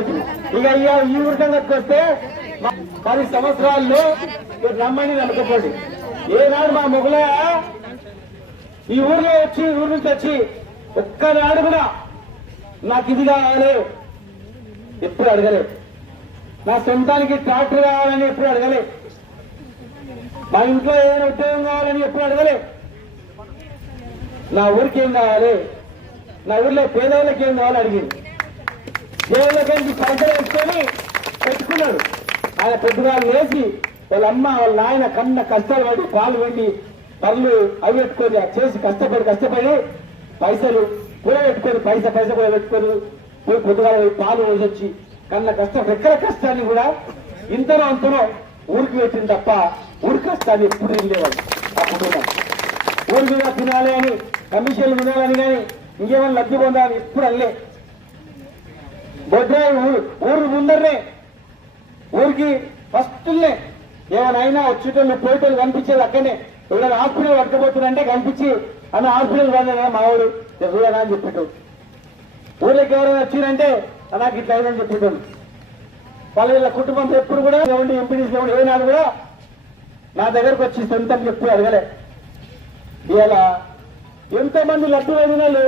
ఇక ఈ ఊరి వస్తే పది సంవత్సరాల్లో మీరు రమ్మని నమ్మకపోండి. ఏనాడు మా మొగలయ్య ఈ ఊర్లో వచ్చి ఊరి నుంచి వచ్చి ఒక్కనాడు కూడా నాకు ఇది కావాలి. ఎప్పుడు అడగలేదు. నా సొంతానికి ట్రాక్టర్ కావాలని ఎప్పుడు అడగలే మా ఇంట్లో ఏదైనా ఉద్యోగం కావాలని ఎప్పుడు అడగలే నా ఊరికి ఏం కావాలి? నా ఊర్లో పేదవాళ్ళకి ఏం కావాలని అడిగింది. దేవుళ్ళకి పైసలు వేసుకొని పెట్టుకున్నాడు ఆయన పెద్దవాళ్ళు వేసి వాళ్ళ అమ్మ వాళ్ళ నాయన కన్న కష్టాలు పడి పాలు వెండి పనులు అవి పెట్టుకొని చేసి కష్టపడి కష్టపడి పైసలు కూడా పెట్టుకొని పైస పైస కూడా పెట్టుకొని పోయి పొద్దుగా పాలు వచ్చి కన్న కష్టం ఎక్కడ కష్టాన్ని కూడా ఇంతనో అంతనో ఊరికి పెట్టింది తప్ప ఊరి కష్టాన్ని ఎప్పుడు వెళ్ళేవాడు ఆ కుటుంబం. ఊరి మీద తినాలి అని కమిషన్లు తినాలని కానీ ఇంకేమైనా లబ్ధి పొందాలని ఎప్పుడు అనలే. బొడ్రాయి ఊరు ఊరు ముందరనే. ఊరికి ఫస్ట్నే ఏమైనా వచ్చేటోళ్ళు పోయేటోళ్ళు కనిపించేది అక్కడనే. ఎవరైనా హాస్పిటల్ పట్టుకుపోతున్నంటే కనిపించి అన్న హాస్పిటల్ రాలేదా మా వాడు అని చెప్పేటోడు ఊళ్ళకి ఎవరైనా వచ్చిందంటే నాకు ఇట్లా అయిందని చెప్పేటోళ్ళు వాళ్ళ వీళ్ళ కుటుంబం ఎప్పుడు కూడా ఏమండి ఎంపీడీసీ ఏమండి ఏనాడు కూడా నా దగ్గరకు వచ్చి సొంత చెప్పి అడగలే. ఇలా ఎంతో మంది లడ్డు అయిన వాళ్ళు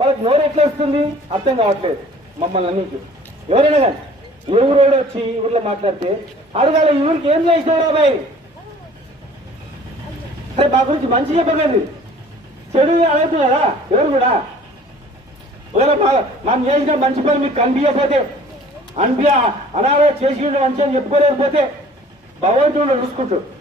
వాళ్ళకి నోరు ఎట్లా వస్తుంది అర్థం కావట్లేదు. మమ్మల్ని అన్నికి ఎవరైనా కానీ ఎవరోడు వచ్చి ఊర్లో మాట్లాడితే అడగాలి ఊరికి ఏం చేసినావు బాబాయ్? అరే మా గురించి మంచి చెప్పకండి. చెడు అడుగుతున్నారా? ఎవరు కూడా? ఒకవేళ మా- మనం చేసిన మంచి పని మీకు కనిపించకపోతే అనిపి అనారోగ్య చేసి మంచి అని చెప్పుకోలేకపోతే భగవంతుడు చూసుకుంటాడు.